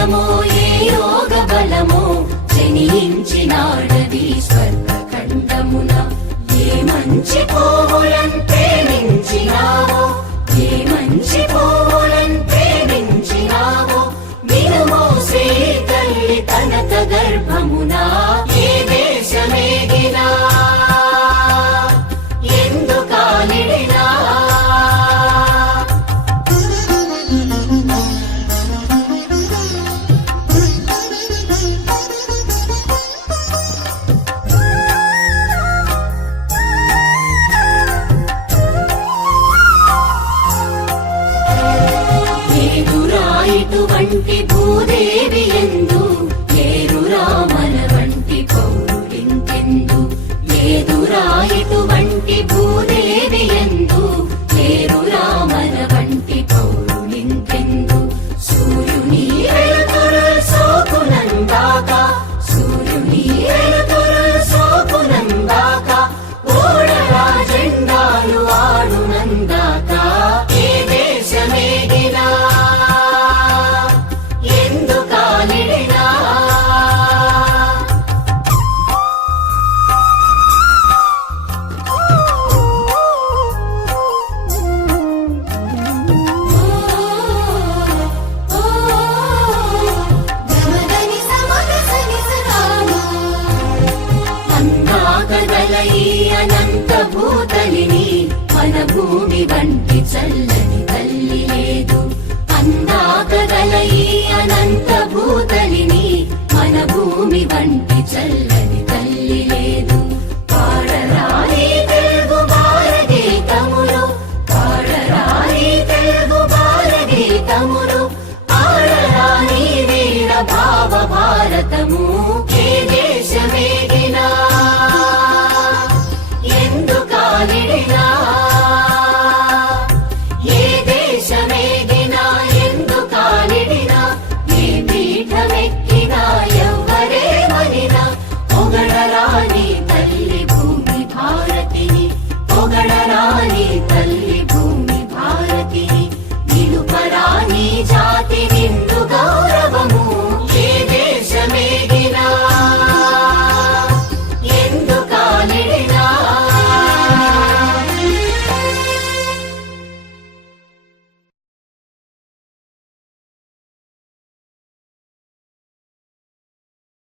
పుణ్యమో ఏ యోగ బలమో జనించినాడది స్వర్గఖండమున. ఏ మంచి పువ్వులను ప్రేమించినావో, ఏ మంచి పువ్వులను ప్రేమించినావో, వినుమో శ్రీ తల్లి తనత గర్భమున. ఏ దేశమేగినా ఎందుకాలిడినా ఇటువంటి భూదేవి ఎందు లేరురా మన వంటి పౌరులింకెందు. లేదురా ఇటువంటి భూదేవి ఎందు లేరురా మన వంటి పౌరులింకెందు. సూర్యుని వెలుతురు సోకునందాక, సూర్యుని వెలుతురు సోకునందాక, ఓడరా జెండాలు ఆడునందాక. ఏ దేశమేగినా అనంత భూతలిని మన భూమి వంటి చల్లని తల్లి లేదు. అందాకగల ఈ అనంత భూతలిని మన భూమి వంటి చల్లని తల్లి లేదు. పాడరాని తెలుగు భారతీతములు, పాడరాని తెలుగు భారతీతములు, ఆడరాని వీర భావ భారతము. ఏ దేశమేగినా ఎందుకాలిడినా, ఏ దేశమేగినా ఎందుకాలిడినా, ఏ పీఠమెక్కినా ఎవ్వరేమనినా, పొగడరాని తల్లి భూమి భారతిని, పొగడరాని తల్లి భూమి భారతిని. నిలుపరాని జాతి నిండు గౌరవం